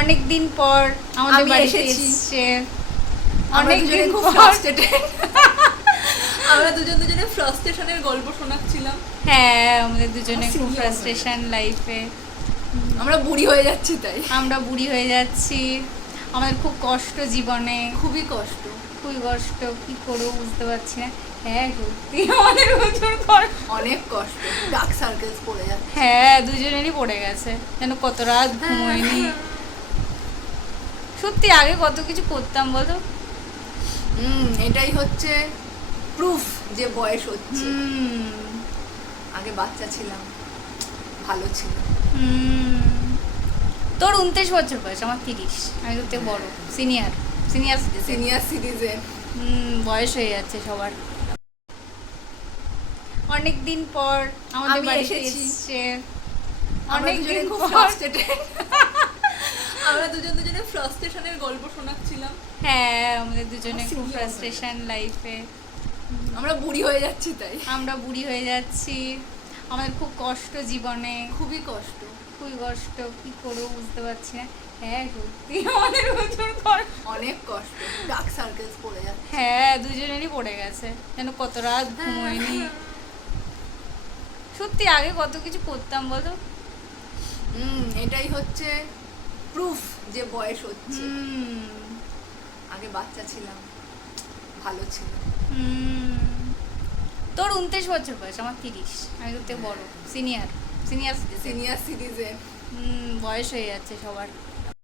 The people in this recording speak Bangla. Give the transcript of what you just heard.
অনেক দিন পর আমাদের আমি বাড়িতে এসেছি। এসেছে। আমরা অনেক দুজনে দিন খুব পর ফ্রাস্ট্রেটেড। আমরা দুজনে ফ্রাস্ট্রেশনের গল্প শোনাচ্ছিলাম। হ্যাঁ, আমাদের দুজনে আমার খুব senior ফ্রাস্ট্রেশন লাইফে। আমরা বুড়ি হয়ে যাচ্ছি তাই। আমরা বুড়ি হয়ে যাচ্ছি, আমাদের খুব কষ্ট জীবনে, খুবই কষ্ট। খুবই কষ্ট, কি করবো বুঝতে পারছি না। হ্যাঁ সত্যি আমাদের প্রচুর কষ্ট। অনেক কষ্ট, ডার্ক সার্কেলস পড়ে যাচ্ছে। হ্যাঁ দুজনেরই পড়ে গেছে, যেন কত রাত ঘুমোয়নি। সত্যি আগে কত কিছু করতাম বলো। এটাই হচ্ছে প্রুফ যে বয়স হচ্ছে। হুম আগে বাচ্চা ছিলাম, ভালো ছিল। হুম। তোর 29 বছর বয়স, আমার 30, আমি তোর থেকে বড়, senior senior citizen. Senior citizen. বয়স হয়ে যাচ্ছে সবার। অনেক দিন পর আমাদের আমি বাড়িতে এসেছি। এসেছে। আমরা অনেক দুজনে দিন খুব পর ফ্রাস্ট্রেটেড। আমরা দুজনে ফ্রাস্ট্রেশনের গল্প শোনাচ্ছিলাম। হ্যাঁ, আমাদের দুজনে আমার খুব senior ফ্রাস্ট্রেশন লাইফে। আমরা বুড়ি হয়ে যাচ্ছি তাই। আমরা বুড়ি হয়ে যাচ্ছি, আমাদের খুব কষ্ট জীবনে, খুবই কষ্ট। খুবই কষ্ট, কি করবো বুঝতে পারছি না। হ্যাঁ সত্যি আমাদের প্রচুর কষ্ট। অনেক কষ্ট, ডার্ক সার্কেলস পড়ে যাচ্ছে। হ্যাঁ দুজনেরই পড়ে গেছে, যেন কত রাত ঘুমোয়নি। সত্যি আগে কত কিছু করতাম বলো। এটাই হচ্ছে প্রুফ যে বয়স হচ্ছে। হুম আগে বাচ্চা ছিলাম, ভালো ছিল। হুম। তোর 29 বছর বয়স, আমার 30, আমি তোর থেকে বড়, senior senior citizen. Senior citizen. বয়স হয়ে যাচ্ছে সবার।